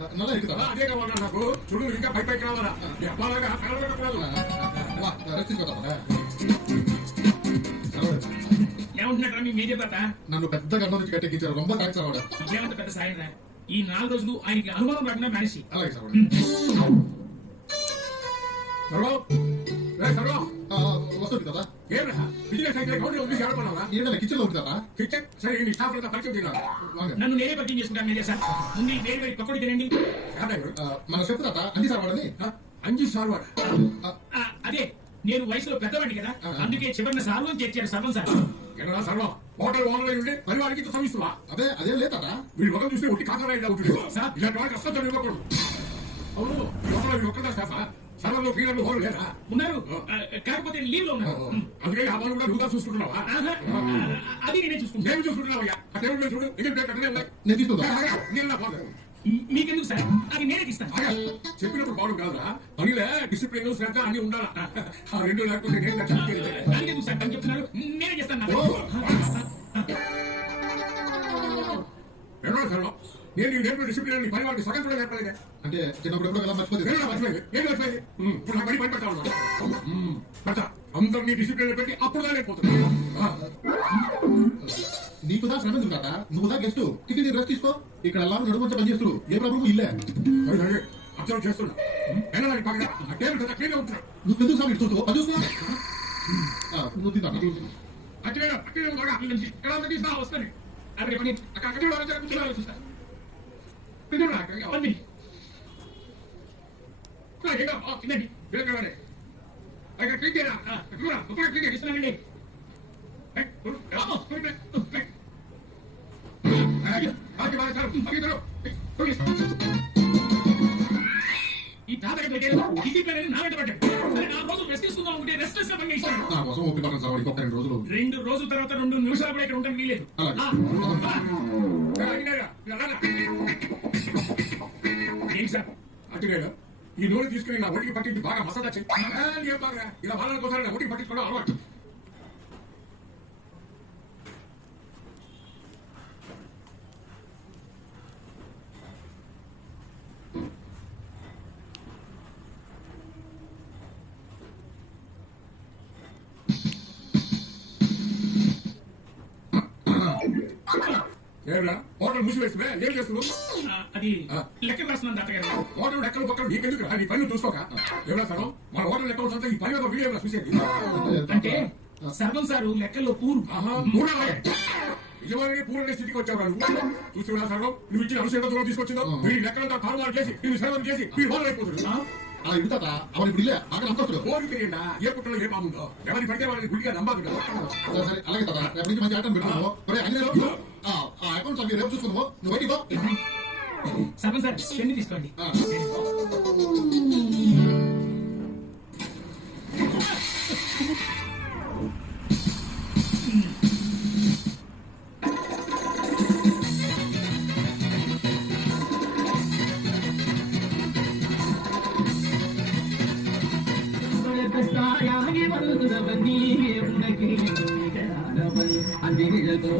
నల్ల ఎక్కుతావా? అదే కావాలా నాకు? చూడు ఇంకా పై పైకి రావాలా? అబ్బాలాగా కలవకూడదు. ఏమంటున్నాడు మీ మీడియా పాత? నన్ను పెద్ద గంట నుంచి కట్టెక్కించారు. రొంబ థ్యాంక్స్ సార్. ఇదేమంత పెద్ద సాయం రా. ఈ 4 రోజులు ఆయనకి అనుమానం రాకుండా మేనేజ్ చెయ్యి. అలాగే సార్. వస్తుంది కదా? ఏరా బిజినెస్ అయితే గౌరవం ఉంది ఆడపడాలా? ఏంటంటే కిచెన్ లో ఉంటారా? కిచెన్ సరే నీ స్టాఫ్ అంతా పరిచయం తినాలి. నన్ను నేనే పరిచయం చేసుకుంటాను మీడియా సార్. ముందు వేరే వేరే పక్కడి తినండి. మన చెప్తా అంజీ సార్ వాడని. అంజీ సార్ వాడు అదే నేను వయసులో పెద్దవాడిని కదా, అందుకే చివరిన సార్లు అని చేర్చారు సర్వం సార్. ఎక్కడా సర్వం హోటల్ ఓనర్ ఉండే పరివారికి సమిస్తున్నా. అదేం లేదా? వీళ్ళు ఒకరు చూస్తే ఒట్టి కాకరా ఇలా ఉంటుంది సార్. ఇలాంటి వాళ్ళకి అస్సలు ఇవ్వకూడదు. అవును లోపల ఒక్కదా స్టాఫా? సర్వర్లో క్లీనర్లు హోల్ లేదా? ఉన్నారు, కాకపోతే లీవ్ లో ఉన్నారు. అందుకే ఆ వాళ్ళు కూడా నువ్వుగా చూసుకుంటున్నావా? అది నేనే చూసుకుంటాను. నేను చూసుకుంటున్నావు ఆ టేబుల్ మీద చూడు. నేను తీసుకుంటా. మీకెందుకు సార్? అది నేనే తీస్తాను. చెప్పినప్పుడు బాగు కాదురా. పనిలే డిసిప్లిన్ శ్రద్ధ అన్ని ఉండాలా. ఆ రెండు లేకపోతే నేను దానికెందుకు సార్ అని చెప్తున్నారు? నేనే చేస్తాను. సర్వం నేను నేర్పిన డిసిప్లిన్ పని వాళ్ళకి సగం కూడా నేర్పలేదే. అంటే చిన్నప్పుడు ఎప్పుడో ఎలా మర్చిపోతుంది. ఇప్పుడు నా పని పెడతాను. అందరినీ డిసిప్లిన్ పెట్టి అప్పుడు లేకపోతుంది. నీకుదా శ్రమ ఎందుకు కదా? నువ్వుదా గెస్ట్ టికెట్ రెస్ట్ తీసుకో. ఇక్కడ ఎలా నడుమంతా పని చేస్తున్నారు. ఏ ప్రాబ్లం ఇల్లే అబ్జర్వ్ చేస్తున్నా. నువ్వు ఎందుకు సార్ చూసుకో పని చూసుకో. నువ్వు తింటా వస్తాను. ఈ తాతకి పెట్టేది నా వెంట పట్టాడు. 4 రోజులు రెస్ట్ తీసుకుందాం అనుకుంటే రెస్ట్లెస్ గా పని చేశాను. నా కోసం ఓపిక పడను సార్. ఇంకొక 2 రోజులు. 2 రోజుల తర్వాత 2 నిమిషాలు కూడా ఇక్కడ ఉండడం వీలేదు. ఏంటి సార్ అటుగా ఈ నూనె తీసుకుని నా ఒడికి పట్టించి బాగా మసాలా చేయి. బాగా ఇలా వాళ్ళ కోసం నా ఒడికి పట్టించుకోవడం అలవాటు. హోటల్ మూసివేసివే ఏం చేస్తున్నావు? అది లెక్క రాస్తున్నాను తాతగారు. హోటల్ లెక్కలు పక్కన నీకెందుకు నీ పని చూసుకోక. ఎవరా సార్ మన హోటల్ లెక్కలు అంతా ఈ పని ఒక వీడియో చూసేది. అంటే సర్వం సారు లెక్కల్లో పూరు నిజమైన పూర్ణ స్థితికి వచ్చావు. నువ్వు చూస్తున్నా సర్వం నువ్వు ఇచ్చిన అనుశీలతలో తీసుకొచ్చిందో వీడి లెక్కలంతా తారుమారు చేసి నువ్వు సర్వం చేసి వీడు హోటల్ అయిపోతుంది. అలా ఇడుతా అవన్నీ ఇప్పుడు ఇల్లే బాగా నమ్మకస్తులు. కోరి తెలియండా ఏ పుట్టలో ఏ బాగుందో ఎవరి పడితే వాళ్ళని గుడిగా నమ్మదు. సరే అలాగే కదా. రేపు నుంచి మంచి ఆటం పెట్టుకున్నాము. అకౌంట్స్ అవి రేపు చూసుకున్నాము. నువ్వు బయటికి సర్వం సార్ పెళ్లి తీసుకోండి. अंधेरे को